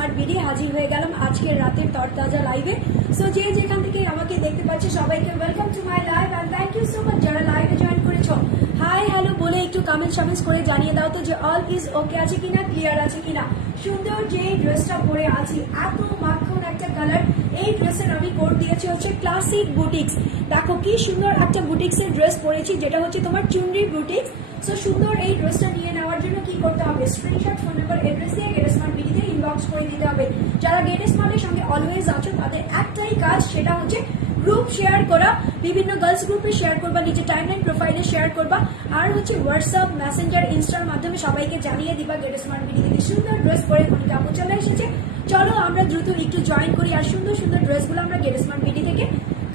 Smart BD হাজির হয়ে গেলাম আজকের রাতের তরতাজা লাইভে সো যে যেখান থেকে আমাকে দেখতে পাচ্ছে, সবাইকে welcome to my live and thank you so much যারা লাইভে জয়েন করেছ। হাই হ্যালো বলে একটু কমেন্ট সামেন্টস করে জানিয়ে দাও তো যে অল ইজ ওকে আছে কিনা ক্লিয়ার আছে কিনা। সুন্দর যে ড্রেসটা পরে আছি, এত মাখন একটা কালার এই ড্রেসের আমি কোড দিয়েছি হচ্ছে ক্লাসিক বুটিক্স দেখো কি সুন্দর একটা বুটিক্সের ড্রেস পরেছি, যেটা হচ্ছে তোমার চুনরি বুটিক্স সো সুন্দর এই ড্রেসটা নিয়ে নেওয়ার জন্য কি করতে হবে? স্ক্রিনশট ফোন নাম্বার অ্যাড্রেস দিয়ে স্মার্ট ইনবক্স করে দিতে হবে। যারা গেট স্মার্টের সঙ্গে অলওয়েজ আছো, তাদের একটাই কাজ, সেটা হচ্ছে গ্রুপ শেয়ার করা। বিভিন্ন গার্লস গ্রুপে শেয়ার করবা, নিজের টাইমলাইন প্রোফাইলে শেয়ার করবা। আর হচ্ছে হোয়াটসঅ্যাপ মেসেঞ্জার ইনস্টার মাধ্যমে সবাইকে জানিয়ে দিবা গেট স্মার্ট বিডি থেকে সুন্দর ড্রেস পরে মনিকা আপু চলে এসেছে। চলো আমরা দ্রুত একটু জয়েন করি আর সুন্দর সুন্দর ড্রেসগুলো আমরা গেট স্মার্ট বিডি থেকে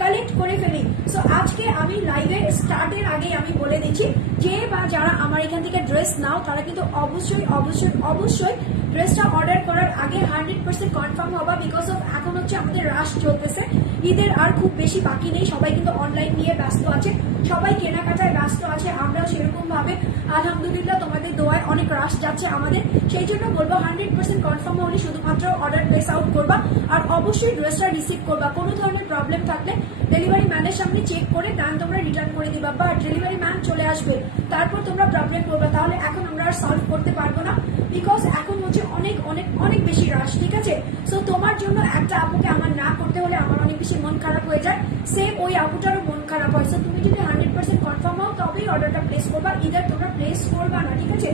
কালেক্ট করে ফেলি। সো আজকে আমি লাইভে স্টার্টের আগে আমি বলে দিচ্ছি, যে বা যারা আমার এখান থেকে ড্রেস নাও, তারা কিন্তু অবশ্যই অবশ্যই অবশ্যই ড্রেসটা অর্ডার করার আগে হান্ড্রেড পার্সেন্ট কনফার্ম হবা বিকজ অফ এখন হচ্ছে আমাদের রাশ চলতেছে। ঈদের আর খুব বেশি বাকি নেই, সবাই কিন্তু অনলাইন নিয়ে ব্যস্ত আছে। সবাই কেনাকাটায় ব্যস্ত আছে, আমরাও সেরকম ভাবে আলহামদুলিল্লাহ তোমাদের দোয়ায় অনেক রাশ যাচ্ছে আমাদের। সেই জন্য বলব হান্ড্রেড পার্সেন্ট কনফার্ম হলে শুধুমাত্র অর্ডার প্লেস আউট করবা। আর অবশ্যই ড্রেসটা রিসিভ করবা। কোনো ধরনের প্রবলেম থাকলে ডেলিভারি ম্যানের সামনে চেক করে দেন তোমরা রিটার্ন করে দিবা বা ডেলিভারি ম্যান চলে আসবে। তারপর তোমরা প্রবলেম করবে। তাহলে এখন আমরা আর সলভ করতে পারব না। বিকজ এখন হচ্ছে অনেক অনেক অনেক বেশি রাশ ঠিক আছে? সো তোমার জন্য একটা আপুকে আমার না করতে হলে আমার অনেক বেশি মন খারাপ হয়ে যায়। সেম ওই আপুটারও মন খারাপ হয়। সো তুমি যদি হান্ড্রেড পার্সেন্ট কনফার্ম হও, তবেই অর্ডারটা প্লেস করবা। ইদার তোমরা প্লেস করবা না, ঠিক আছে?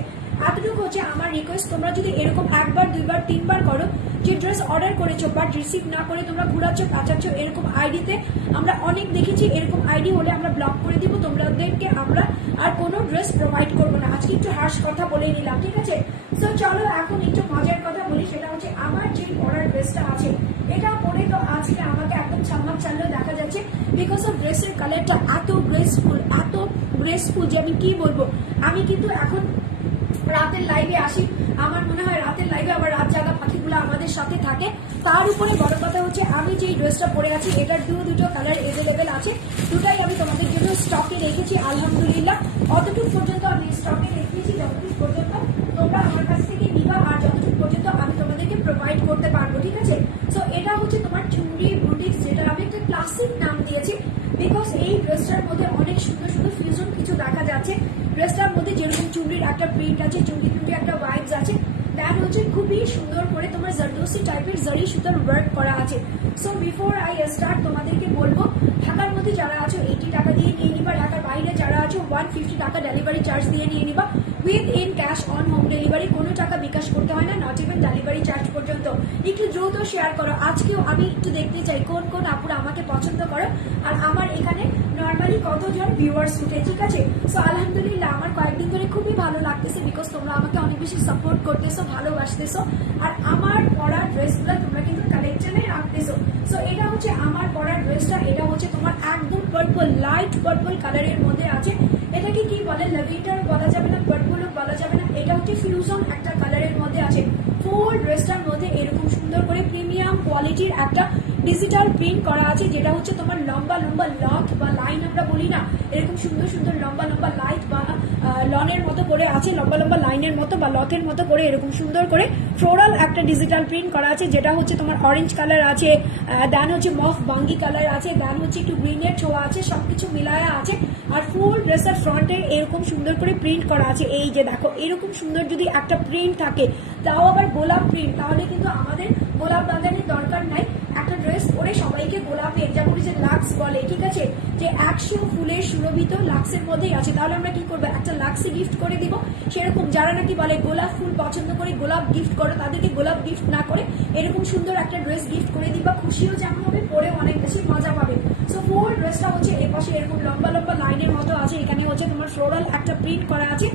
এতটুকু হচ্ছে আমার রিকোয়েস্ট তোমরা যদি এরকম একবার, দুইবার, তিনবার করো, যে ড্রেস অর্ডার করেছ বাট রিসিভ না করে তোমরা ঘুরাচ্ছ কাচাচ্ছ এরকম আইডিতে আমরা অনেক দেখেছি এরকম আইডি হলে আমরা ব্লক করে দিব। তোমাদেরকে আমরা আর কোনো ড্রেস প্রোভাইড করব আজকে একটু হাস কথা বলে নিলাম, ঠিক আছে? সো চলো এখন একটু মজার কথা বলি, সেটা হচ্ছে আমার যে পরার ড্রেসটা আছে, এটা পরে তো আজকে আমাকে একদম চাম্মাক চাল্লো দেখা যাচ্ছে বিকজ অফ ড্রেসের কালারটা এত গ্রেসফুল এত গ্রেসফুল যে আমি কি বলব? আমি কিন্তু এখন রাতের লাইভে আসি। আমার মনে হয় রাতের লাইভে আবার রাত জাগা পাখিগুলো আমাদের সাথে থাকে। তার উপরে বড় কথা হচ্ছে, আমি যে ড্রেসটা পরে আছি, এটার দু দুটো কালার এভেলেবেল আছে। দুটাই আমি তোমাদের জন্য স্টকে রেখেছি, আলহামদুলিল্লাহ। অতটুকু পর্যন্ত আমি স্টকে রেখেছি, যতটুকু পর্যন্ত তোমরা আমার কাছ থেকে নিবা আর যতটুকু পর্যন্ত আমি তোমাদেরকে প্রোভাইড করতে পারব, ঠিক আছে? সো এটা হচ্ছে তোমার চুনরি বুটিক্স যেটা আমি একটা ক্লাসিক নাম দিয়েছি। বিকজ এই ড্রেসটার মধ্যে অনেক সুন্দর সুন্দর ফিউশন কিছু দেখা যাচ্ছে। ড্রেসটার মধ্যে যেরকম একটা প্রিন্ট আছে চুনরি একটা ভাইবস আছে। দ্যাট হচ্ছে খুবই সুন্দর করে তোমার জারদোসি টাইপের জারি সুতার ওয়ার্ক করা আছে। সো বিফোর আই স্টার্ট তোমাদেরকে বলব, ঢাকার মধ্যে যারা আছো এইটি টাকা দিয়ে নিয়ে নিবা। ঢাকার বাইরে যারা আছো ওয়ান ফিফটি টাকা ডেলিভারি চার্জ দিয়ে নিয়ে নিবা। With in cash on home delivery কোনো টাকা বিকাশ করতে হয় না নট ইভেন ডেলিভারি চার্জ পর্যন্ত। একটু দ্রুত শেয়ার করো। আজকেও আমি একটু দেখতে চাই, কোন কোন আপুরা আমাকে পছন্দ করো। আর আমার এখানে নর্মালি কতজন ভিউয়ার্স উঠে, ঠিক আছে? সো আলহামদুলিল্লাহ, আমার কয়েকদিন ধরে খুবই ভালো লাগতেছে বিকজ তোমরা আমাকে অনেক বেশি সাপোর্ট করতেছো, ভালোবাসতেছো। আর আমার পড়ার ড্রেসগুলো তোমরা কিন্তু কালেকশনে রাখতেছো। সো এটা হচ্ছে আমার পড়ার ড্রেসটা এটা হচ্ছে তোমার একদম পার্পল লাইট পার্পল কালারের মধ্যে আছে। এটাকে কি বলে? লেভেন্ডার বলা যাবে না পার্পলও বলা যাবে না। এটা হচ্ছে ফিউশন একটা কালারের মধ্যে আছে। ফুল ড্রেসটার মধ্যে এরকম সুন্দর করে প্রিমিয়াম কোয়ালিটির একটা ডিজিটাল প্রিন্ট করা আছে, যেটা হচ্ছে তোমার লম্বা লম্বা লট বা লাইন আমরা বলি না। এরকম সুন্দর সুন্দর লম্বা লম্বা লাইট বা লনের মতো করে আছে, লম্বা লম্বা লাইনের মতো বা লকের মতো করে এরকম সুন্দর করে ফ্লোরাল একটা ডিজিটাল প্রিন্ট করা আছে, যেটা হচ্ছে তোমার অরেঞ্জ কালার আছে দেন হচ্ছে মফ বাঙ্গি কালার আছে দেন হচ্ছে একটু গ্রিনের ছোঁয়া আছে, সবকিছু মিলায়া আছে। আর ফুল ড্রেসের ফ্রন্টে এরকম সুন্দর করে প্রিন্ট করা আছে, এই যে দেখো, এরকম সুন্দর যদি একটা প্রিন্ট থাকে, তাও আবার গোলাপ প্রিন্ট তাহলে কিন্তু আমাদের গোলাপ বাগানের দরকার নাই। একটা ড্রেস পরে সবাইকে গোলাপের যেমন যে লাক্স বলে। ঠিক আছে? যে একশো ফুলের সুরভিত লাক্সের মধ্যেই আছে। তাহলে আমরা কি করব? একটা লাক্সি গিফট করে দিব। সেরকম যারা নাকি বলে গোলাপ ফুল পছন্দ করে গোলাপ গিফট করো, তাদেরকে গোলাপ গিফট না করে এরকম সুন্দর একটা ড্রেস গিফট করে দিবা খুশিও যেমন হবে পরে অনেক বেশি মজা পাবে। সো ফুল ড্রেসটা হচ্ছে এ পাশে এরকম লম্বা লম্বা লাইনের মতো আছে। এখানে হচ্ছে তোমার ফ্লোরাল একটা প্রিন্ট করা আছে।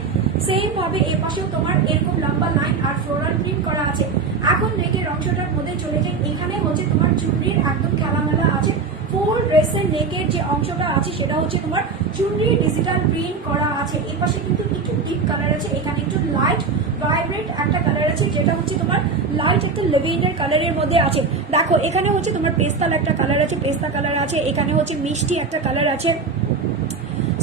সেম ভাবে এ পাশেও তোমার এরকম লম্বা লাইন আর ফ্লোরাল প্রিন্ট করা আছে। এখন নেকের অংশটার মধ্যে চলে যাই এখানে হচ্ছে তোমার চুনরির একদম খেলামেলা আছে। ফুল ড্রেসের নেকের যে অংশটা আছে, সেটা হচ্ছে তোমার চুনরি ডিজিটাল প্রিন্ট করা আছে। এই পাশে কিন্তু একটু ডিপ কালার আছে। এখানে একটু লাইট ভাইব্রেট একটা কালার আছে, যেটা হচ্ছে তোমার লাইট একটা লেভেন্ডার কালারের মধ্যে আছে। দেখো, এখানে হচ্ছে তোমার পেস্তাল একটা কালার আছে, পেস্তা কালার আছে। এখানে হচ্ছে মিষ্টি একটা কালার আছে।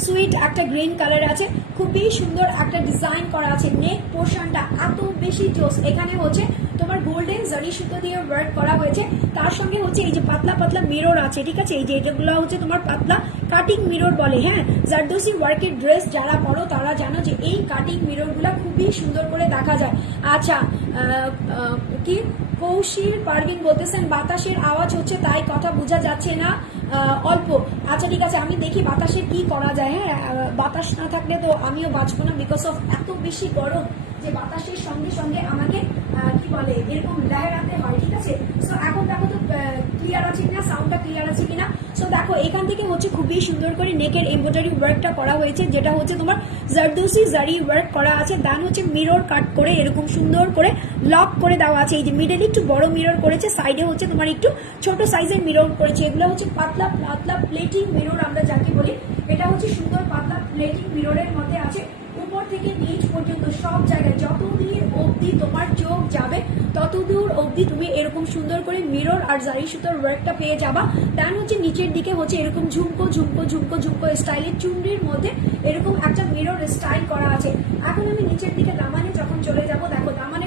সুইট একটা গ্রিন কালার আছে। খুবই সুন্দর একটা ডিজাইন করা আছে। নেক পোর্শনটা এত বেশি জোস। এখানে হচ্ছে তোমার গোল্ডেন জারি সুতো দিয়ে ওয়ার্ক করা হয়েছে। তার সঙ্গে হচ্ছে এই যে পাতলা পাতলা মিরর আছে, ঠিক আছে? এই যে যেগুলো হচ্ছে তোমার পাতলা কাটিং মিরর বলে হ্যাঁ? জারদোসি ওয়ার্কের ড্রেস যারা পরো তারা জানো যে এই কাটিং মিররগুলো খুবই সুন্দর করে দেখা যায়। আচ্ছা কি? কৌশির পারভিন বলতেছেন, বাতাসের আওয়াজ হচ্ছে তাই কথা বোঝা যাচ্ছে না। অল্প। আচ্ছা ঠিক আছে, আমি দেখি বাতাসে কি করা যায় হ্যাঁ? বাতাস না থাকলে তো আমিও বাঁচবো না বিকজ অফ এত বেশি গরম যে বাতাসের সঙ্গে সঙ্গে আমাকে কি বলে, এরকম লেহেরাতে হয়, ঠিক আছে? সো এখন দেখো তো ক্লিয়ার আছে কিনা? সাউন্ডটা ক্লিয়ার আছে কিনা? সো দেখো, এখান থেকে হচ্ছে খুবই সুন্দর করে নেকের এমব্রয়ডারি ওয়ার্কটা করা হয়েছে, যেটা হচ্ছে তোমার জারদোসি জারি ওয়ার্ক করা আছে। দেন হচ্ছে মিরর কাট করে এরকম সুন্দর করে লক করে দেওয়া আছে। এই যে মিডলে একটু বড় মিরর করেছে সাইডে হচ্ছে তোমার একটু ছোট সাইজের মিরর করেছে। এগুলো হচ্ছে পাতলা পাতলা প্লেটিং মিরর আমরা যাকে বলি। এটা হচ্ছে সুন্দর পাতলা প্লেটিং মিররের মধ্যে আছে। উপর থেকে নিচ পর্যন্ত সব জায়গায় যত দূর অবধি তোমার চোখ যাবে, তত দূর অবধি তুমি এরকম সুন্দর করে মিরর আর জারি সুতোর ওয়ার্কটা পেয়ে যাবা। দেন হচ্ছে নিচের দিকে হচ্ছে এরকম ঝুমকো ঝুমকো ঝুমকো ঝুমকো স্টাইলের চুমড়ির মধ্যে এরকম একটা মিরর স্টাইল করা আছে। এখন আমি নিচের দিকে দামানে যখন চলে যাব, দেখো দুটো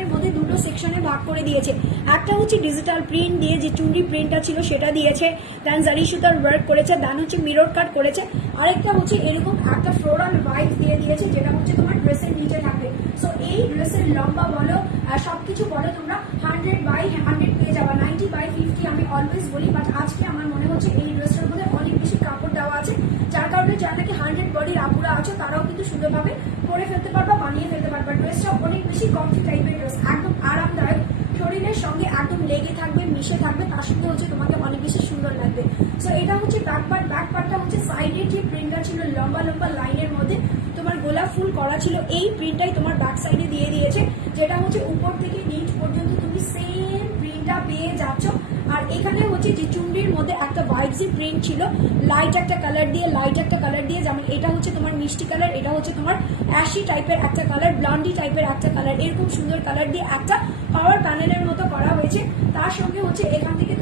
সেকশনে ভাগ করে দিয়েছে। একটা হচ্ছে ডিজিটাল প্রিন্ট দিয়ে যে চুনরি প্রিন্টটা ছিল সেটা দিয়েছে। দেন জারি সুতার ওয়ার্ক করেছে দেন হচ্ছে মিরর কাট করেছে। আরেকটা হচ্ছে এরকম একটা ফ্লোরাল ভাইব দিয়ে দিয়েছে, যেটা হচ্ছে তোমার ড্রেসের নিচে থাকবে। সো এই ড্রেসের লম্বা বলো, আর সবকিছু বলো তোমরা হান্ড্রেড বাই হান্ড্রেড পেয়ে যাবা। নাইনটি বাই ফিফটি আমি অলওয়েজ বলি বাট আজকে আমার মনে হচ্ছে এই ড্রেসটার মধ্যে অনেক বেশি কাপড় দেওয়া আছে। যার কারণে যারা নাকি হান্ড্রেড বডির আপুরা আছে, তারাও কিন্তু সুন্দরভাবে পরে ফেলতে পারবা, বানিয়ে ফেলতে পারবা। ড্রেসটা অনেক বেশি কমফি টাইপের ড্রেস একদম আরামদায়ক। শরীরের সঙ্গে একদম লেগে থাকবে, মিশে থাকবে, তার সঙ্গে হচ্ছে তোমাকে অনেক বেশি সুন্দর লাগবে। সো এটা হচ্ছে ব্যাক পার্ট ব্যাক পার্টটা হচ্ছে সাইডের যে প্রিন্টটা ছিল, লম্বা লম্বা লাইনের মধ্যে তোমার গোলাপ ফুল করা ছিল, এই প্রিন্টটাই তোমার ব্যাক সাইডে দিয়ে দিয়েছে, যেটা হচ্ছে উপর থেকে নিচ পর্যন্ত তুমি সেম প্রিন্টটা পেয়ে যাচ্ছ। আর এখানে হচ্ছে যে চুমড়ির মধ্যে একটা হোয়াইটসি প্রিন্ট ছিল লাইট একটা কালার দিয়ে লাইট একটা কালার দিয়ে, যেমন এটা হচ্ছে তোমার মিষ্টি কালার এটা হচ্ছে তোমার অ্যাশি টাইপের একটা কালার ব্লান্ডি টাইপের একটা কালার এরকম সুন্দর কালার দিয়ে একটা পাওয়ার প্যানেলের মতো করা হয়েছে। তার সঙ্গে হচ্ছে এখান থেকে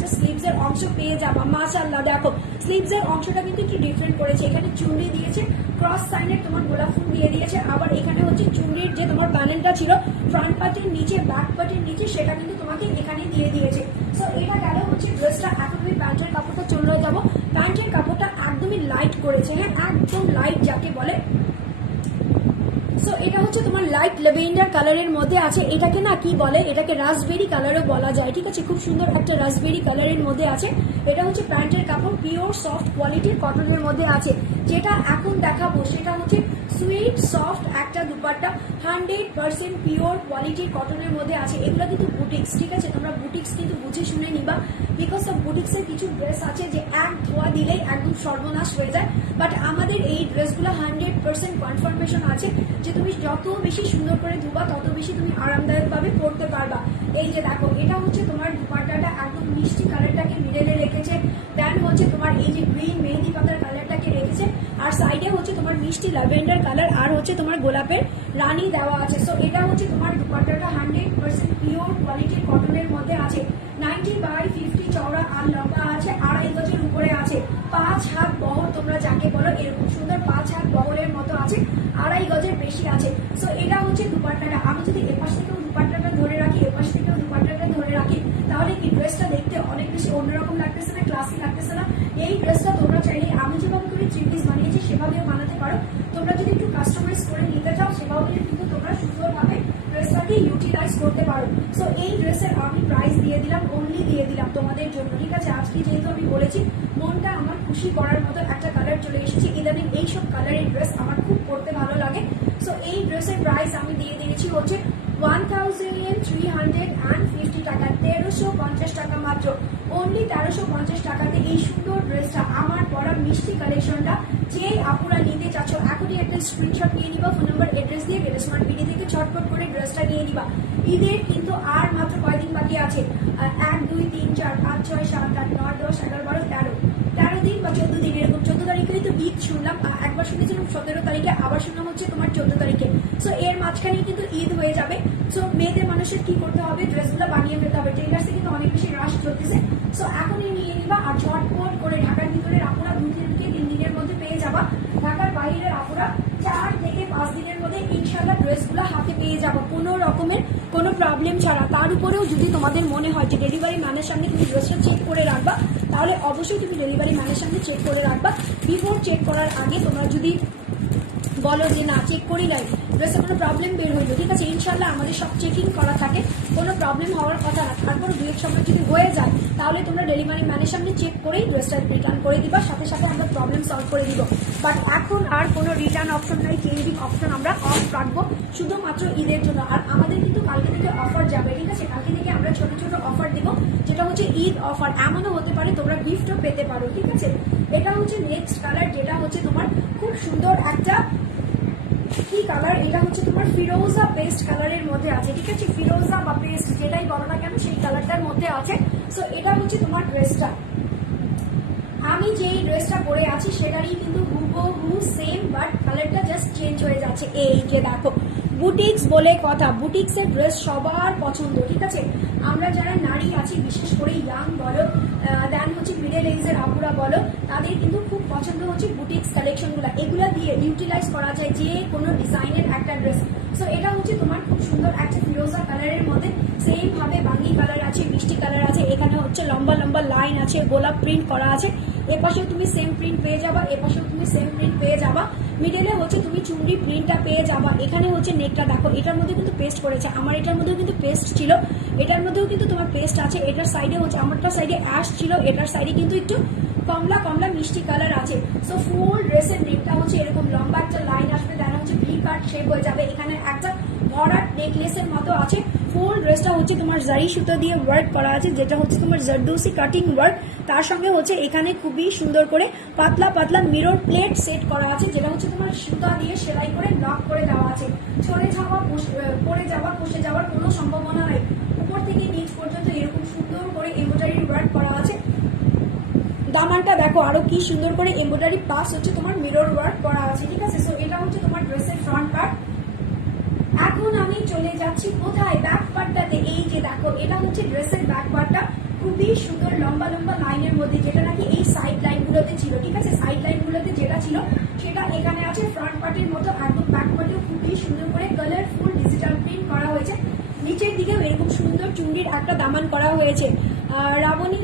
একটা স্লিভস এর অংশ পেয়ে যাবা, মাশাআল্লাহ। দেখো স্লিভস এর অংশটা কিন্তু একটু ডিফারেন্ট করেছে। এখানে চুন্ডি দিয়েছে ক্রস সাইনের তোমার গোলাপ ফুল দিয়ে দিয়েছে। আবার এখানে হচ্ছে চুন্ডির যে তোমার প্যানেলটা ছিল ফ্রন্ট পার্টের নিচে ব্যাক পার্টের নিচে, সেটা কিন্তু তোমাকে এখানে দিয়ে দিয়েছে। সো এটা গেল হচ্ছে ড্রেসটা এখন আমি প্যান্টের কাপড়টা চলে যাব। প্যান্টের কাপড়টা একদমই লাইট করেছে হ্যাঁ একদম লাইট যাকে বলে সো এটা হচ্ছে তোমার লাইট লেভেন্ডার কালারের মধ্যে আছে। এটাকে না কি বলে? এটাকে রাসবেরি কালারও বলা যায়। ঠিক আছে? খুব সুন্দর একটা রাসবেরি কালারের মধ্যে আছে। এটা হচ্ছে প্যান্টের কাপড়। পিওর সফট কোয়ালিটির কটনের মধ্যে আছে। যেটা এখন দেখাবো, সেটা হচ্ছে সুইট, সফট, একটা দুপাট্টা, হান্ড্রেড পার্সেন্ট পিওর কোয়ালিটির কটনের মধ্যে আছে। এগুলো কিন্তু বুটিক্স, ঠিক আছে? তোমরা বুটিক্স কিন্তু বুঝে শুনে নিবা। বিকজ অফ বুটিক্সের কিছু ড্রেস আছে যে এক ধোয়া দিলেই একদম সর্বনাশ হয়ে যায়। বাট আমাদের এই ড্রেসগুলো হান্ড্রেড পার্সেন্ট কনফার্মেশন আছে যে তুমি যত বেশি সুন্দর করে ধুবা, তত বেশি তুমি আরামদায়কভাবে পরতে পারবা। এই যে দেখো, এটা হচ্ছে তোমার দুপাট্টাটা, একদম মিষ্টি কালারটাকে সাইডে হচ্ছে তোমার মিষ্টি ল্যাভেন্ডার কালার আর হচ্ছে তোমার গোলাপের রানি দেওয়া আছে। সো এটা হচ্ছে তোমার দুপাট্টাটা হান্ড্রেড পার্সেন্ট পিওর কোয়ালিটির কটনের মধ্যে আছে। নাইনটি বাই ফিফটি চওড়া আর লম্বা আছে, আড়াই গজের উপরে আছে। পাঁচ হাত বহর তোমরা যাকে বলো, এরকম সুন্দর পাঁচ হাত বহরের মতো আছে, আড়াই গজের বেশি আছে। সো এটা হচ্ছে দুপাট্টাটা। আমি যদি এপাশ থেকেও দুপাট্টাটা ধরে রাখি এপাশ থেকেও দুপাট্টাটা ধরে রাখি তাহলে কি ড্রেসটা দেখতে অনেক বেশি অন্যরকম লাগতেছে না ক্লাসি লাগতেছে না এই ড্রেসটা তোমরা চাইলে আমি যেভাবে করে থ্রি পিস বানিয়েছি সেভাবেও বানাতে পারো তোমরা যদি একটু কাস্টমাইজ করে নিতে চাও সেভাবে কিন্তু তোমরা সুন্দরভাবে ড্রেসটাকে ইউটিলাইজ করতে পারো সো এই ড্রেসের আমি প্রাইস দিয়ে দিলাম অনলি দিয়ে দিলাম তোমাদের জন্য ঠিক আছে আজকে যেহেতু আমি বলেছি মনটা করার মতো একটা কালার চলে এসেছে। ইদানিং এইসব কালারের ড্রেস আমার খুব পরতে ভালো লাগে। সো এই ড্রেসের প্রাইস আমি দিয়ে দিয়েছি হচ্ছে one thousand three hundred and fifty টাকা, তেরোশো পঞ্চাশ টাকা মাত্র। অনলি তেরোশো পঞ্চাশ টাকাতে এই সুন্দর ড্রেসটা আমার পরা মিষ্টি কালেকশনটা যে আপুরা নিতে চাচ্ছ, এখনই একটা স্ক্রিনশট নিয়ে নিবা ফোন নাম্বার অ্যাড্রেস দিয়ে গেলে স্মার্ট বিডি থেকে ছটপট করে ড্রেসটা নিয়ে নিবা। ঈদের কিন্তু আর মাত্র কয়দিন বাকি আছে? এক, দুই, তিন, চার, পাঁচ, ছয়, সাত, আট, নয়, দশ, এগারো, বারো, তেরো। দিন বা চোদ্দ দিন, এরকম চোদ্দ তারিখেই তো ঈদ শুনলাম। একবার শুনেছিলাম সতেরো তারিখে, আবার শুনলাম হচ্ছে তোমার চোদ্দ তারিখে। সো এর মাঝখানেই কিন্তু ঈদ হয়ে যাবে। সো মেয়েদের মানুষের কি করতে হবে? ড্রেসগুলো বানিয়ে ফেলতে হবে। টেলার্সে কিন্তু অনেক বেশি রাশ চলতেছে। সো এখনই নিয়ে নিবা আর ঝটপট করে ঢাকার ভিতরে আপুরা দু থেকে তিন দিনের মধ্যে পেয়ে যাবা। ঢাকার বাইরের আপুরা পাঁচ দিনের মধ্যে ইনশাল্লাহ ড্রেসগুলো হাতে পেয়ে যাব। কোনো রকমের কোনো প্রবলেম ছাড়া। তার উপরেও যদি তোমাদের মনে হয় যে ডেলিভারি ম্যানের সঙ্গে তুমি ড্রেসটা চেক করে রাখবা তাহলে অবশ্যই তুমি ডেলিভারি ম্যানের সঙ্গে চেক করে রাখবা। বিফোর চেক করার আগে তোমরা যদি বলো যে না চেক করি নাই ড্রেসে কোনো প্রবলেম বের হইল, ঠিক আছে? ইনশাল্লাহ আমাদের সব চেকিং করা থাকে। কোনো প্রবলেম হওয়ার কথা না। তারপর দু এক সময় যদি হয়ে যায়, তাহলে তোমরা ডেলিভারি ম্যানের সামনে চেক করেই ড্রেসটা রিটার্ন করে দিবা, সাথে সাথে আমরা প্রবলেম সলভ করে দিব। বাট এখন আর কোনো রিটার্ন অপশন নাই চেঞ্জিং অপশন আমরা অফ রাখব। শুধুমাত্র ঈদের জন্য। আর আমাদের কিন্তু কালকে থেকে অফার যাবে, ঠিক আছে? কালকে থেকে আমরা ছোট ছোট অফার দিব। যেটা হচ্ছে ঈদ অফার। এমনও হতে পারে তোমরা গিফটও পেতে পারো, ঠিক আছে? এটা হচ্ছে নেক্সট কালার যেটা হচ্ছে তোমার খুব সুন্দর একটা কি কালার এটা হচ্ছে তোমার ফিরোজা পেস্ট কালারের মধ্যে আছে, ঠিক আছে? ফিরোজা বা পেস্ট যেটাই বলো না কেন, সেই কালারটার মধ্যে আছে। সো এটা হচ্ছে তোমার ড্রেসটা আমি যেই ড্রেসটা পরে আছি, সেটারই কিন্তু হুবহু সেম বাট কালারটা জাস্ট চেঞ্জ হয়ে যাচ্ছে। এই যে দেখো বুটিক্স বলে কথা। বুটিক্সের ড্রেস সবার পছন্দ, ঠিক আছে? আমরা যারা নারী আছি, বিশেষ করে ইয়াং বলো দেন হচ্ছে মিডল এজের আপুরা বলো, তাদের কিন্তু খুব পছন্দ হচ্ছে বুটিক্স কালেকশনগুলো এগুলা দিয়ে ইউটিলাইজ করা যায় যে কোনো ডিজাইনের একটা ড্রেস সো এটা হচ্ছে তোমার খুব সুন্দর একটা ফিরোজা কালারের মধ্যে। সেম ভাবে বাঙ্গি কালার আছে, মিষ্টি কালার আছে, এখানে হচ্ছে লম্বা লম্বা লাইন আছে, গোলাপ প্রিন্ট করা আছে। এপাশেও তুমি সেম প্রিন্ট পেয়ে যাবা, এপাশেও তুমি সেম প্রিন্ট পেয়ে যাবা। মিডলে হচ্ছে তুমি চুমড়ি প্রিন্টটা পেয়ে যাবা। এখানে হচ্ছে নেকটা দেখো, এটার মধ্যে কিন্তু পেস্ট করেছে। আমার এটার মধ্যেও কিন্তু পেস্ট ছিল। এটার মধ্যেও কিন্তু তোমার পেস্ট আছে। এটার সাইডে হচ্ছে আমারটার সাইডে অ্যাশ ছিল, এটার সাইডে কিন্তু একটু কমলা কমলা মিষ্টি কালার আছে। সো ফুল ড্রেসের নেকটা হচ্ছে এরকম লম্বা একটা লাইন আসবে দেন হচ্ছে ভি কাট শেপ হয়ে যাবে। এখানে একটা ভরাট নেকলেসের মতো আছে। ফুল ড্রেসটা হচ্ছে তোমার জারি সুতো দিয়ে ওয়ার্ক করা আছে, যেটা হচ্ছে তোমার জারদৌসি কাটিং ওয়ার্ক তার সঙ্গে হচ্ছে এখানে খুবই সুন্দর করে পাতলা পাতলা মিরর প্লেট সেট করা আছে, যেটা হচ্ছে তোমার সুতা দিয়ে সেলাই করে লক করে দেওয়া আছে। চলে যাওয়া পড়ে যাওয়া বসে যাওয়ার কোনো সম্ভাবনা নেই। উপর থেকে নিচ পর্যন্ত এরকম সুন্দর করে এমব্রয়ডারি ওয়ার্ক করা আছে। দামানটা দেখো, আরও কি সুন্দর করে এমব্রয়ডারি প্লাস হচ্ছে তোমার মিরর ওয়ার্ক করা আছে, ঠিক আছে? সো এটা হচ্ছে তোমার ড্রেসের ফ্রন্ট পার্ট এখন আমি চলে যাচ্ছি কোথায়? ব্যাক পার্টটাতে এই যে দেখো, এটা হচ্ছে ড্রেসের ব্যাক পার্টটা খুবই সুন্দর লম্বা লম্বা লাইনের মধ্যে, যেটা নাকি এই সাইড লাইনগুলোতে ছিল, ঠিক আছে? সাইড লাইনগুলোতে যেটা ছিল, সেটা এখানে আছে ফ্রন্ট পার্টির মতো একদম ব্যাক পার্টেও খুবই সুন্দর করে কালারফুল ডিজিটাল প্রিন্ট করা হয়েছে। নিচের দিকেও এরকম সুন্দর চুঙ্গির একটা দামান করা হয়েছে। রাবণী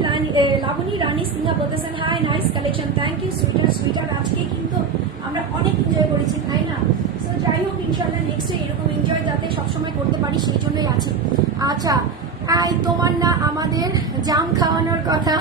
লাবণী রানী সিনহা বলতেছেন hi nice collection thank you sweeter sweeter আজকে কিন্তু আমরা অনেক এনজয় করেছি, তাই না? সো যাই হোক ইনশাল্লাহ নেক্সট এরকম এনজয় যাতে সবসময় করতে পারি, সেই জন্যই আছি। আচ্ছা আই, তোমার না আমাদের জাম খাওয়ানোর কথা।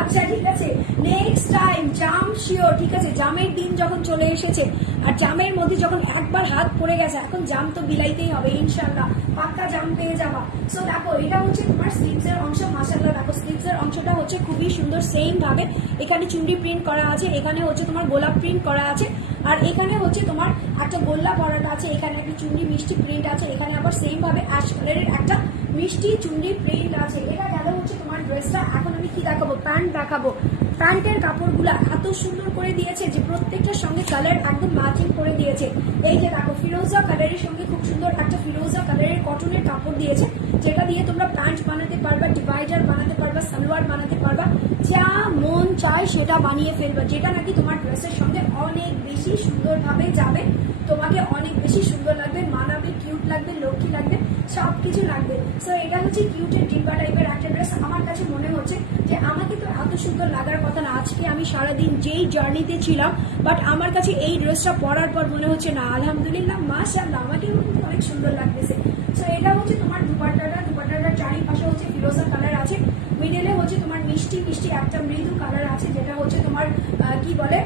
আচ্ছা ঠিক আছে। নেক্সট টাইম জাম শিওর ঠিক আছে। জামের দিন যখন চলে এসেছে, আর জামের মধ্যে যখন একবার হাত পড়ে গেছে, এখন জাম তো বিলাইতেই হবে ইনশাল্লাহ পাক্কা জাম পেয়ে যাবা। সো দেখো, এটা হচ্ছে তোমার স্লিপসের অংশ মাসাল্লাহ দেখো স্লিপসের অংশটা হচ্ছে খুবই সুন্দর সেম ভাবে। এখানে চুন্ডি প্রিন্ট করা আছে, এখানে হচ্ছে তোমার গোলাপ প্রিন্ট করা আছে, আর এখানে হচ্ছে তোমার একটা গোল্লা পরাটা আছে, এখানে একটা চুন্ডি মিষ্টি প্রিন্ট আছে। এখানে আবার সেম ভাবে অ্যাশ কালারের একটা মিষ্টি চুন্ডি প্রিন্ট আছে। এটা গেল হচ্ছে তোমার ড্রেসটা এখন আমি কি দেখাবো? প্যান্ট দেখাবো। প্যান্টের কাপড়গুলো এত সুন্দর করে দিয়েছে যে প্রত্যেকটার সঙ্গে কালার একদম ম্যাচিং করে দিয়েছে। এই যে দেখো, ফিরোজা কালারের সঙ্গে খুব সুন্দর একটা ফিরোজা কালারের কটনের কাপড় দিয়েছে, যেটা দিয়ে তোমরা প্যান্ট বানাতে পারবা ডিভাইডার বানাতে পারবা, সালোয়ার বানাতে পারবা, যা মন চায় সেটা বানিয়ে ফেলবা। যেটা নাকি তোমার ড্রেসের সঙ্গে অনেক বেশি সুন্দরভাবে যাবে। তোমাকে অনেক বেশি সুন্দর লাগবে, মানাবে কিউট লাগবে লক্ষ্মী লাগবে সব কিছু লাগবে। সো এটা হচ্ছে কিউটের ডিব্বা টাইপের একটা ড্রেস আমার কাছে মনে হচ্ছে যে আমাকে তো এত সুন্দর লাগার কথা না। আজকে আমি সারাদিন যেই জার্নিতে ছিলাম বাট আমার কাছে এই ড্রেসটা পরার পর মনে হচ্ছে, না, আলহামদুলিল্লাহ, মাশাআল্লাহ, আমাকে অনেক সুন্দর লাগতেছে। সো এটা হচ্ছে তোমার দুপাট্টাটা। দুপাট্টাটার চারিপাশে হচ্ছে ফিরোজা কালার আছে। মিডলে হচ্ছে তোমার মিষ্টি মিষ্টি একটা মৃদু কালার আছে, যেটা হচ্ছে তোমার কি বলে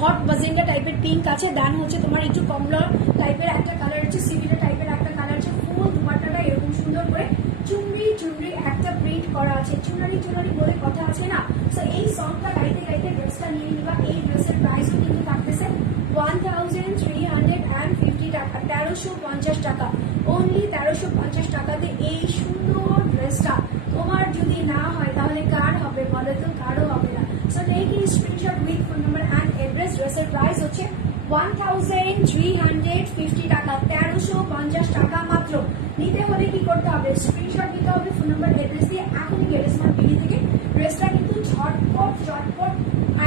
হট বাজেন্ডা টাইপের পিঙ্ক আছে দেন হচ্ছে তোমার একটু কমলা টাইপের একটা কালার আছে সিভিটা টাইপের একটা কালার আছে, ফুল দুপাট্টাটা এরকম সুন্দর করে চুমড়ি চুমড়ি একটা প্রিন্ট করা আছে। চুনারি চুনারি বলে কথা আছে না? তো এই সংটা গাইতে গাইতে ড্রেসটা নিয়ে নিবা, এই ড্রেসের প্রাইসও কিন্তু থাকতেছে one thousand three hundred and fifty টাকা তেরোশো পঞ্চাশ টাকা। অনলি তেরোশো পঞ্চাশ টাকাতে এই সুন্দর ড্রেসটা তোমার যদি না হয়, তাহলে কার হবে? বলে তো কারও হবে না। So take in screenshot with phone number address ড্রেসের প্রাইস হচ্ছে one thousand three hundred fifty টাকা, তেরোশো পঞ্চাশ টাকা মাত্র। নিতে হলে কি করতে হবে? স্ক্রিনশট নিতে হবে ফোন নাম্বার অ্যাড্রেস দিয়ে এখনই গেলে স্মার্ট বিডি থেকে ড্রেসটা কিন্তু ঝটপট ঝটপট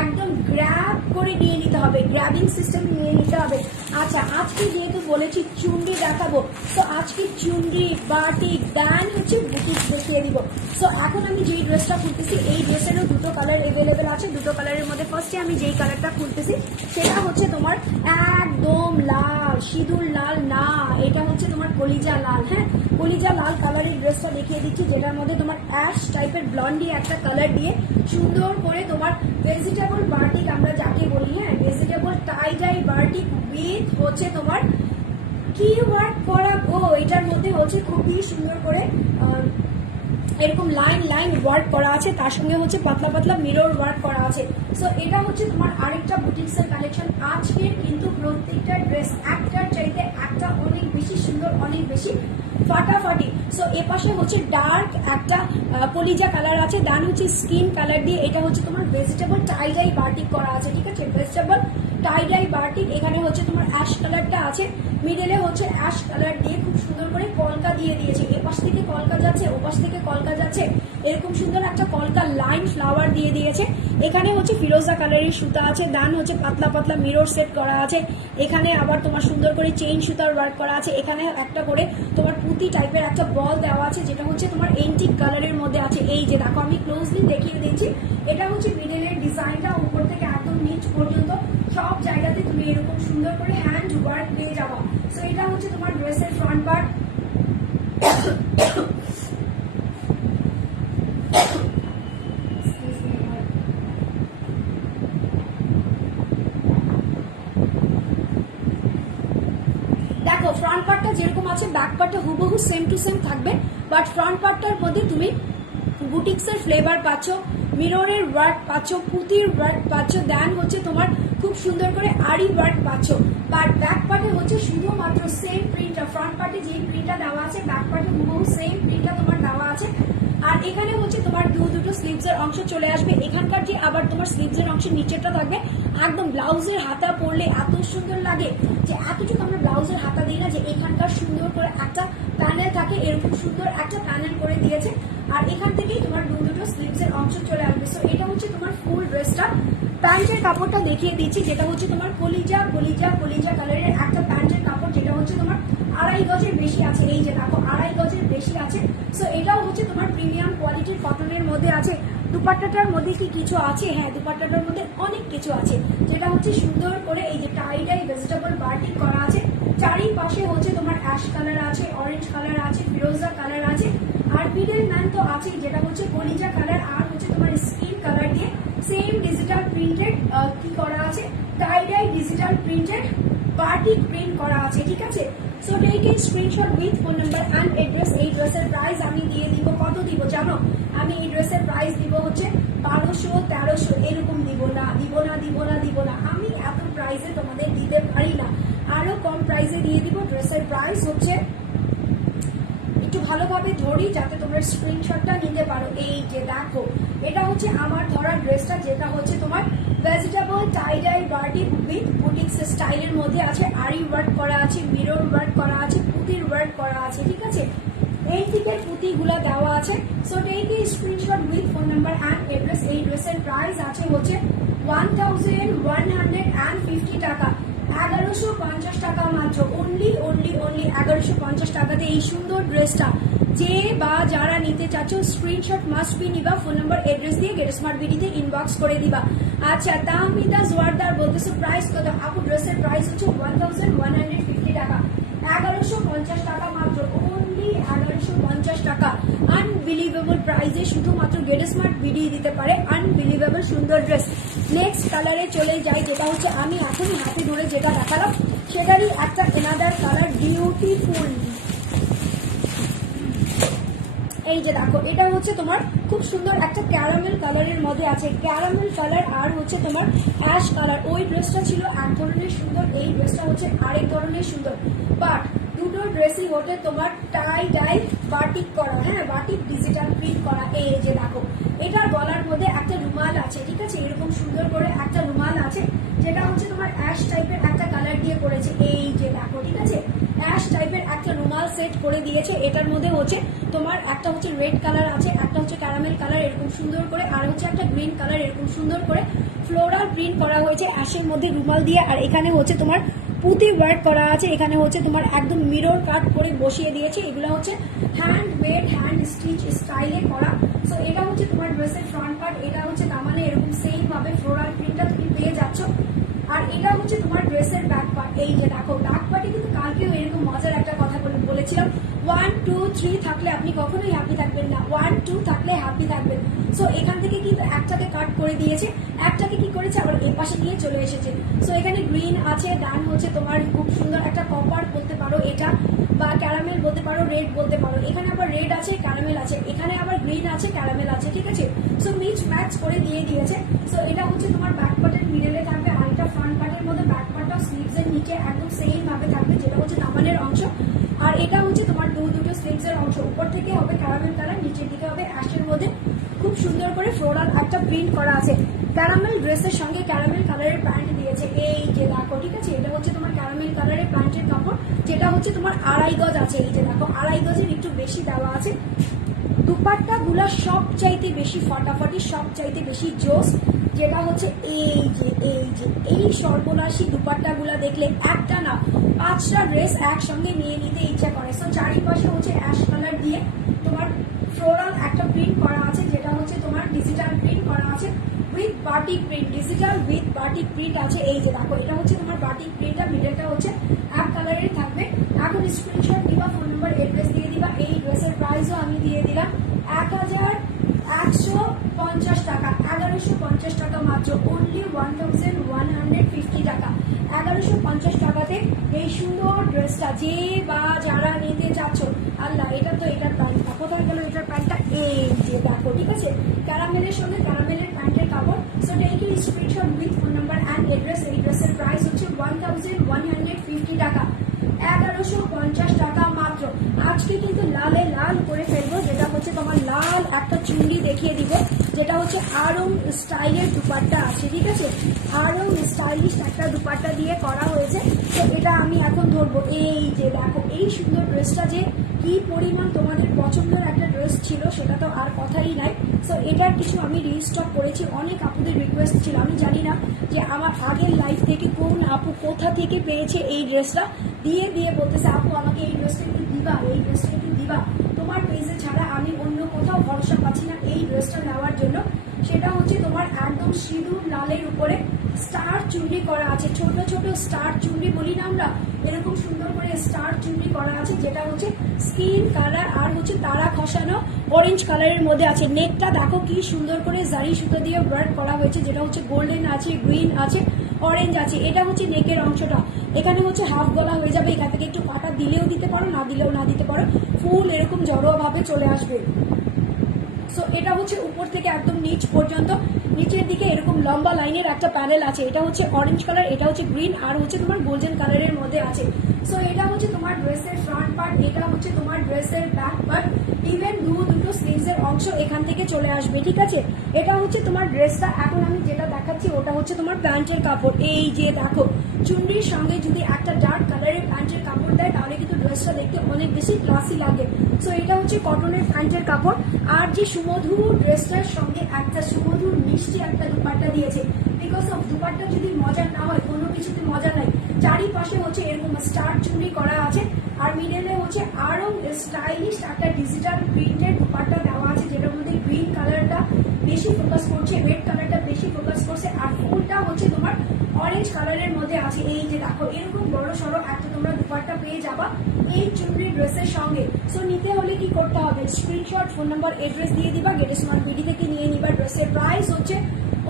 একদম গ্র্যাব করে করে নিয়ে নিতে হবে গ্র্যাবিং সিস্টেম নিয়ে নিতে হবে। আচ্ছা আজকে যেহেতু বলেছি চুন্ডি দেখাবো, তো আজকে চুন্ডি বাটিক ব্যান্ড হচ্ছে বুটিক দেখিয়ে দিব। সো এখন আমি যেই ড্রেসটা খুলতেছি, এই ড্রেসেরও দুটো কালার এভেলেবেল আছে, দুটো কালারের মধ্যে ফার্স্টে আমি যেই কালারটা খুলতেছি, সেটা হচ্ছে তোমার একদম লাল, সিঁদুর লাল, না, এটা হচ্ছে তোমার কলিজা লাল হ্যাঁ? কলিজা লাল কালারের ড্রেসটা দেখিয়ে দিচ্ছি, যেটার মধ্যে তোমার অ্যাশ টাইপের ব্লন্ডি একটা কালার দিয়ে সুন্দর করে তোমার ভেজিটেবল বাটিক আমরা যাকে বলি হ্যাঁ? ভেজিটেবল টাই টাই বার্টিক উইথ হচ্ছে তোমার কি ওয়ার্ক করা ও এটার মধ্যে হচ্ছে খুবই সুন্দর করে এরকম লাইন লাইন ওয়ার্ক করা আছে। তার সঙ্গে হচ্ছে পাতলা পাতলা মিরর ওয়ার্ক করা আছে। সো এটা হচ্ছে তোমার আরেকটা বুটিক্সের কালেকশন আজকের কিন্তু প্রত্যেকটা ড্রেস একটার চাইতে একটা অনেক বেশি সুন্দর, অনেক বেশি। ফাটাফাটি। সো এ পাশে হচ্ছে ডার্ক একটা পলিজা কালার আছে। দেন হচ্ছে স্কিন কালার দিয়ে এটা হচ্ছে তোমার ভেজিটেবল টাইডাই বার্টিক করা আছে, ঠিক আছে? ভেজিটেবল টাইডাই বার্টিক এখানে হচ্ছে তোমার অ্যাশ কালারটা আছে। মিডেলে হচ্ছে অ্যাশ কালার দিয়ে খুব সুন্দর করে কলকা দিয়ে দিয়েছে। এ পাশ থেকে কলকা যাচ্ছে, ও পাশ থেকে কলকা যাচ্ছে। এরকম সুন্দর একটা কলকা লাইন ফ্লাওয়ার দিয়ে দিয়েছে। এখানে হচ্ছে ফিরোজা কালারের সুতা আছে দান হচ্ছে পাতলা পাতলা মিরর সেট করা আছে। এখানে আবার তোমার সুন্দর করে চেইন সুতার ওয়ার্ক করা আছে। এখানে একটা করে তোমার পুঁতি টাইপের একটা বল দেওয়া আছে, যেটা হচ্ছে তোমার এন্টিক কালারের মধ্যে আছে। এই যে দেখো, আমি ক্লোজলি দেখিয়ে দিচ্ছি। এটা হচ্ছে মিডলের ডিজাইনটা উপর থেকে একদম নিচ পর্যন্ত। সব জায়গাতে তুমি এরকম সুন্দর করে হ্যান্ড ওয়ার্ক পেয়ে যাবা। সো এটা হচ্ছে তোমার ড্রেসের ফ্রন্ট পার্ট দেখো ফ্রন্ট পার্টটা যেরকম আছে ব্যাক পার্টটা হুবহু সেম টু সেম থাকবে বাট ফ্রন্ট পার্টটার মধ্যে তুমি বুটিক্সের ফ্লেভার পাচ্ছ মিররের ওয়ার্ক পাচ্ছ, পুঁতির ওয়ার্ক পাচ্ছ দেন হচ্ছে তোমার খুব সুন্দর করে আড়ি ওয়ার্ক পাচ্ছ। বাট ব্যাক পার্টে হচ্ছে শুধুমাত্র সেম প্রিন্টটা ফ্রন্ট পার্টে যেই প্রিন্টটা দেওয়া আছে ব্যাক পার্টে হুবহু সেম প্রিন্টটা তোমার দেওয়া আছে। আর এখানে হচ্ছে তোমার দু, দুটো স্লিভসের অংশ চলে আসবে, এখানকার যে আবার তোমার স্লিভসের অংশের নিচেরটা থাকবে, একদম ব্লাউজের হাতা পরলে এত সুন্দর লাগে। যে এতটুকু আমরা ব্লাউজের হাতা দিই না, যে এখানকার সুন্দর করে একটা প্যানেল থাকে, এরকম সুন্দর একটা প্যানেল করে দিয়েছে। আর এখান থেকেই তোমার দু দুটো স্লিভসের অংশ চলে আসবে। সো এটা হচ্ছে তোমার ফুল ড্রেসটা প্যান্টের কাপড়টা দেখিয়ে দিচ্ছি, যেটা হচ্ছে তোমার কলিজা কলিজা কলিজা কালারের একটা প্যান্টের কাপড়, যেটা হচ্ছে তোমার আড়াই গজের বেশি আছে। এই যে দেখো, আড়াই গজের বেশি আছে। সো এটাও হচ্ছে তোমার প্রিমিয়াম কোয়ালিটির কটনের মধ্যে আছে। দুপাট্টাটার মধ্যে কি কিছু আছে? হ্যাঁ দুপাট্টাটার মধ্যে অনেক কিছু আছে। যেটা হচ্ছে সুন্দর করে এই যে টাইডাই ভেজিটেবল বার্টিং করা আছে। চারিপাশে হচ্ছে তোমার অ্যাশ কালার আছে অরেঞ্জ কালার আছে ফিরোজা কালার আছে। আর মিডল ম্যান তো আছেই, যেটা হচ্ছে কলিজা কালার আর হচ্ছে তোমার স্কিন কালার দিয়ে সেম ডিজিটাল প্রিন্টেড কি করা আছে? Tie dye digital printed party print করা আছে, ঠিক আছে? So take a screenshot with phone number and address এই ড্রেসের প্রাইস আমি দিয়ে দিব। কত দিব জানো? আমি এই ড্রেসের প্রাইস দিব হচ্ছে বারোশো, তেরোশো, এরকম দিব না দিব না দিব না দিব না। আমি এত প্রাইসে তোমাদের দিতে পারি না। আরও কম প্রাইসে দিয়ে দিব ড্রেসের প্রাইস হচ্ছে একটু ভালোভাবে ধরি যাতে তোমরা স্ক্রিনশটটা নিতে পারো। এই যে দেখো, এটা হচ্ছে আমার ধরা ড্রেসটা, যেটা হচ্ছে তোমার ভেজিটেবল টাইডাই বার্টি উইথ বুটিক্স স্টাইলের মধ্যে আছে। আরি ওয়ার্ক করা আছে, মিরর ওয়ার্ক করা আছে পুতির ওয়ার্ক করা আছে, ঠিক আছে? এই দিকের পুঁতিগুলো দেওয়া আছে। So take screenshot with phone number and address এই ড্রেসের প্রাইস আছে হচ্ছে one thousand one hundred and fifty টাকা। এগারোশো পঞ্চাশ টাকা মাত্র। অনলি অনলি অনলি এগারোশো পঞ্চাশ টাকাতে এই সুন্দর ড্রেসটা। যে বা যারা নিতে চাচ্ছ স্ক্রিনশট মাস্ট বি নিবা ফোন নাম্বার অ্যাড্রেস দিয়ে গেট স্মার্ট বিডিতে ইনবক্স করে দিবা। আচ্ছা তাহমিদা জোয়ারদার বলতেছে প্রাইস কত? আপু ড্রেসের প্রাইস হচ্ছে one thousand one hundred fifty টাকা। এগারোশো পঞ্চাশ টাকা মাত্র। পঞ্চাশ টাকা। আনবিলিভেবল প্রাইসে শুধুমাত্র গেট স্মার্ট বিডি দিতে পারে আনবিলিভেবল সুন্দর ড্রেস নেক্সট কালারে চলে যাই, যেটা হচ্ছে আমি এখনই হাতে ধরে যেটা দেখালাম, সেটারই একটা এনাদার কালার বিউটিফুল এই যে দেখো, এটা হচ্ছে তোমার খুব সুন্দর একটা ক্যারামেল কালারের মধ্যে আছে। ক্যারামেল কালার আর হচ্ছে তোমার অ্যাশ কালার ওই ড্রেসটা ছিল এক ধরনের সুন্দর, এই ড্রেসটা হচ্ছে আরেক ধরনের সুন্দর। বাট দুটো ড্রেসই হতে তোমার টাই ডাই বাটিক করা হ্যাঁ বাটিক ডিজিটাল প্রিন্ট করা, এই যে দেখো, এটার গলার মধ্যে একটা রুমাল আছে, ঠিক আছে? এরকম সুন্দর করে একটা রুমাল আছে, যেটা হচ্ছে তোমার অ্যাশ টাইপের একটা কালার দিয়ে করেছে, এই যে দেখো, ঠিক আছে? অ্যাশ টাইপের একটা রুমাল সেট করে দিয়েছে, এটার মধ্যে হচ্ছে তোমার একটা হচ্ছে রেড কালার আছে, একটা হচ্ছে ক্যারামেল কালার এরকম সুন্দর করে, আর হচ্ছে একটা গ্রিন কালার এরকম সুন্দর করে ফ্লোরাল প্রিন্ট করা হয়েছে অ্যাশের মধ্যে রুমাল দিয়ে, আর এখানে হচ্ছে তোমার পুঁতি ওয়ার্ক করা আছে। এখানে হচ্ছে তোমার একদম মিরর কাট করে বসিয়ে দিয়েছে। এগুলো হচ্ছে হ্যান্ড মেড হ্যান্ড স্টিচ স্টাইলে করা। সো এটা হচ্ছে তোমার ড্রেসের ফ্রন্ট পার্ট এটা হচ্ছে তার মানে এরকম সেম ভাবে ফ্লোরাল প্রিন্টটা তুমি পেয়ে যাচ্ছ। আর এটা হচ্ছে তোমার ড্রেসের ব্যাক পার্ট এই যে দেখো ব্যাক পার্টে কিন্তু কালকেও এরকম মজার একটা কথা বলে বলেছিলাম। ওয়ান টু থ্রি থাকলে আপনি কখনোই হ্যাপি থাকবেন না। ওয়ান টু থাকলে হ্যাপি থাকবেন। সো এখান থেকে কিন্তু একটাকে কাট করে দিয়েছে? একটাকে কি করেছে? আবার এই পাশে নিয়ে চলে এসেছে। সো এখানে গ্রিন আছে, ডান হচ্ছে তোমার খুব সুন্দর একটা কপার বলতে পারো এটা, বা ক্যারামেল বলতে পারো রেড বলতে পারো। এখানে আবার রেড আছে ক্যারামেল আছে। এখানে আবার গ্রিন আছে ক্যারামেল আছে, ঠিক আছে? সো মিচ ম্যাচ করে দিয়ে দিয়েছে। সো এটা হচ্ছে তোমার ব্যাক পার্টের মিডলে থাকবে, আর এটা ফ্রন্ট পার্টের মধ্যে ব্যাক পার্টটা স্লিভস এর নিচে একদম সেম ভাবে থাকবে, যেটা হচ্ছে দামানের অংশ। আর এটা হচ্ছে তোমার দু দুটো স্লিভস এর অংশ। উপর থেকে হবে ক্যারামেল কালার নিচের দিকে হবে অ্যাশের মধ্যে। খুব সুন্দর করে ফ্লোরাল একটা প্রিন্ট করা আছে। ক্যারামেল ড্রেসের সঙ্গে ক্যারামেল কালারের প্যান্ট দিয়েছে। এই যে দেখো, ঠিক আছে? এটা হচ্ছে তোমার ক্যারামেল কালারের প্যান্টের কাপড়। যেটা হচ্ছে তোমার আড়াই গজ আছে। এই যে দেখো, আড়াই গজের একটু বেশি দেওয়া আছে। দুপাট্টা গুলা সব চাইতে বেশি, ফাটাফাটি সব চাইতে বেশি জোস। যেটা হচ্ছে এই যে এই যে, এই সর্বনাশী দুপাট্টা গুলা দেখলে একটা না পাঁচটা ড্রেস একসঙ্গে নিয়ে নিতে ইচ্ছা করে। সো চারিপাশে হচ্ছে অ্যাশ কালার দিয়ে তোমার ফ্লোরাল একটা প্রিন্ট করা আছে, যেটা হচ্ছে তোমার ডিজিটাল প্রিন্ট করা আছে with batik print digital with batik print আছে। এই যে দেখো, এটা হচ্ছে তোমার বাটিক প্রিন্টটা মিডলটা হচ্ছে এক কালারের থাকবে। এখন স্ক্রিনশট দিবা ফোন নাম্বার এড্রেস দিয়ে দিবা, এই ড্রেসের প্রাইসও আমি দিয়ে দিলাম। এক হাজার একশো পঞ্চাশ টাকা। এগারোশো পঞ্চাশ টাকা মাত্র only one thousand one hundred fifty টাকা। এগারোশো পঞ্চাশ টাকাতে এই সুন্দর ড্রেসটা যে বা যারা নিতে চাচ্ছ, আল্লাহ, এটা তো এটার প্যান্ট। কোথায় গেল এটার প্যান্টটা এই যে দেখো, ঠিক আছে? ক্যারামেলের সঙ্গে ক্যারামেলের প্যান্টের কাপড়। So you screenshot with phone number and address এই ড্রেসের প্রাইস হচ্ছে one thousand one hundred fifty টাকা। এগারোশো পঞ্চাশ টাকা মাত্র। আজকে কিন্তু লালে লাল করে ফেলব, যেটা হচ্ছে তোমার লাল একটা চুন্ডি দেখিয়ে দিব। যেটা হচ্ছে আরং স্টাইলের দুপাট্টা আছে, ঠিক আছে? আরং স্টাইলিশ একটা দুপাট্টা দিয়ে করা হয়েছে। তো এটা আমি এখন ধরবো। এই যে দেখো, এই সুন্দর ড্রেসটা যে কি পরিমাণ তোমাদের পছন্দের একটা ড্রেস ছিল, সেটা তো আর কথাই নাই। সো এটার কিছু আমি রিস্টক করেছি। অনেক আপুদের রিকোয়েস্ট ছিল। আমি জানি না যে আমার আগের লাইফ থেকে কোন আপু কোথা থেকে পেয়েছে এই ড্রেসটা। দিয়ে দিয়ে বলতেছে, আপু, আমাকে এই ড্রেসটা একটু দিবা, এই ড্রেসটা একটু দিবা। তোমার পেজে ছাড়া আমি অন্য কোথাও ভরসা পাচ্ছি না এই ড্রেসটা নেওয়ার জন্য। সেটা হচ্ছে তোমার একদম সিঁদুর লালের উপরে স্টার চুন্ডি করা আছে। ছোট ছোট স্টার চুন্ডি বলি না আমরা? এরকম সুন্দর করে স্টার চুন্ডি করা আছে, যেটা হচ্ছে স্কিন কালার আর হচ্ছে তারা খসানো অরেঞ্জ কালারের মধ্যে আছে। নেকটা দেখো কি সুন্দর করে জারি সুতো দিয়ে ওয়ার্ক করা হয়েছে, যেটা হচ্ছে গোল্ডেন আছে গ্রিন আছে অরেঞ্জ আছে। এটা হচ্ছে নেকের অংশটা। এখানে হচ্ছে হাফ গলা হয়ে যাবে। এখান থেকে একটু কাটা দিলেও দিতে পারো, না দিলেও না দিতে পারো। ফুল এরকম জড়োভাবে চলে আসবে। সো এটা হচ্ছে উপর থেকে একদম নিচ পর্যন্ত। নিচের দিকে এরকম লম্বা লাইনের একটা প্যানেল আছে। এটা হচ্ছে অরেঞ্জ কালার এটা হচ্ছে গ্রিন আর হচ্ছে তোমার গোল্ডেন কালারের মধ্যে আছে। সো এটা হচ্ছে তোমার ড্রেসের ফ্রন্ট পার্ট এটা হচ্ছে তোমার ড্রেসের ব্যাক পার্ট ইভেন দু, দুটো স্লিভসের অংশ এখান থেকে চলে আসবে, ঠিক আছে? এটা হচ্ছে তোমার ড্রেসটা এখন আমি যেটা দেখাচ্ছি, ওটা হচ্ছে তোমার প্যান্টের কাপড়। এই যে দেখো চুন্ডির সঙ্গে যদি একটা ডার্ক কালারের প্যান্টের কাপড় দেয়, তাহলে কিন্তু ড্রেসটা দেখতে অনেক বেশি ক্লাসি লাগে। সো এটা হচ্ছে কটনের প্যান্টের কাপড়। আর যে সুমধুর ড্রেসটার সঙ্গে একটা সুমধুর মিষ্টি একটা দুপাট্টা দিয়েছে। বিকজ অফ দুপাট্টা যদি মজা না হয়, কোনো কিছুতে মজা নাই। চারিপাশে হচ্ছে এরকম স্টার চুন্ডি করা আছে, আর মিডলে হচ্ছে আরও স্টাইলিশ একটা ডিজিটাল প্রিন্টের দুপাট্টা দেওয়া আছে, যেটার মধ্যে গ্রিন কালারটা বেশি ফোকাস করছে রেড কালারটা বেশি ফোকাস করছে, আর ফুলটা হচ্ছে তোমার অরেঞ্জ কালারের মধ্যে আছে। এই যে দেখো, এরকম বড় সড়ো একটা তোমরা দুপাট্টা পেয়ে যাবা এই চুনরি ড্রেসের সঙ্গে। সো নিতে হলে কি করতে হবে? স্ক্রিনশট ফোন নাম্বার এড্রেস দিয়ে দিবা গেটে স্মার্ট বিডি থেকে নিয়ে নিবা। ড্রেসের প্রাইস হচ্ছে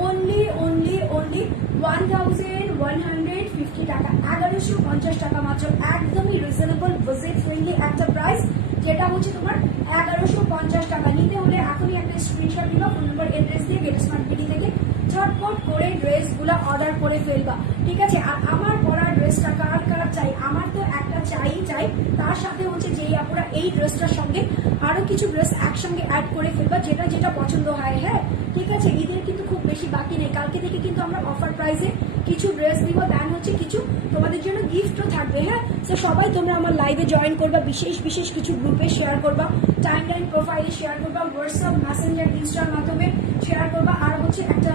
only only only one thousand one hundred fifty টাকা। এগারোশো পঞ্চাশ টাকা মাত্র। একদমই রিজনেবল বাজেট ফ্রেন্ডলি একটা প্রাইস যেটা হচ্ছে তোমার এগারোশো পঞ্চাশ টাকা। নিতে হলে এখনই একটা স্ক্রিনশট ফোন নাম্বার এড্রেস দিয়ে গেট স্মার্ট থেকে ঝটপট করে ড্রেসগুলো অর্ডার করে ফেলবা। ঠিক আছে? আমার পরা ড্রেসটা কার কার চাই? আমার তো একটা চাই চাই। তার সাথে হচ্ছে যেই আপুরা এই ড্রেসটার সঙ্গে আরও কিছু ড্রেস একসঙ্গে অ্যাড করে ফেলবা, যেটা যেটা পছন্দ হয়। হ্যাঁ? ঠিক আছে? ঈদের কিন্তু খুব বেশি বাকি নেই। কালকে থেকে কিন্তু আমরা অফার প্রাইসে কিছু ড্রেস দিব দেন হচ্ছে কিছু তোমাদের জন্য গিফটও থাকবে হ্যাঁ? তো সবাই তোমরা আমার লাইভে জয়েন করবা, বিশেষ বিশেষ কিছু গ্রুপে শেয়ার করবা টাইম লাইন প্রোফাইলে শেয়ার করবা হোয়াটসঅ্যাপ মেসেঞ্জার ইনস্টার মাধ্যমে শেয়ার করবা, আর হচ্ছে একটা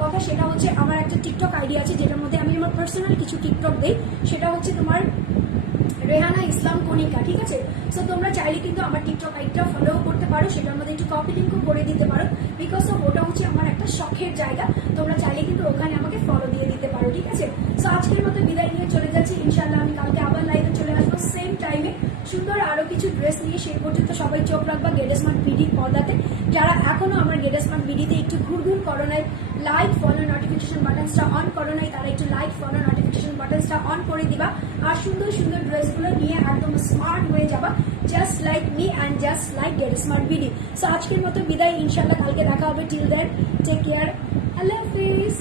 কথা, সেটা হচ্ছে আমার একটা টিকটক আইডিয়া আছে, যেটার মধ্যে আমি আমার পার্সোনাল কিছু টিকটক দিই, সেটা হচ্ছে তোমার রেহানা ইসলাম কণিকা, ঠিক আছে? সো তোমরা চাইলে কিন্তু আমার টিকটক আইডিটা ফলো করতে পারো, সেটার মধ্যে একটু কপি লিঙ্কও করে দিতে পারো। বিকজ অফ ওটা হচ্ছে আমার একটা শখের জায়গা, তোমরা চাইলে কিন্তু ওখানে আমাকে ফলো দিয়ে দিতে পারো, ঠিক আছে? সো আজকের মতো বিদায় নিয়ে চলে যাচ্ছি। ইনশাল্লাহ আমি কালকে আবার লাইভে চলে আসব সেম টাইমে সুন্দর আরও কিছু ড্রেস নিয়ে সেই পর্যন্ত সবাই চোখ রাখবা গেট স্মার্ট বিডির পর্দাতে। যারা এখনও আমার গেট স্মার্ট বিডিতে একটু ঘুরঘুর করো নাই লাইক ফলো নোটিফিকেশন বাটনসটা অন করো নাই, তারা একটু লাইক ফলো নোটিফিকেশন বাটনসটা অন করে দিবা। আর সুন্দর সুন্দর ড্রেসগুলো নিয়ে একদম স্মার্ট হয়ে যাবা। Just like me and just like get smart BD so আজকের মতো বিদায়। ইনশাল্লাহ কালকে দেখা হবে। টিল দ্যাট টেক কেয়ার আল্লাহ হাফিজ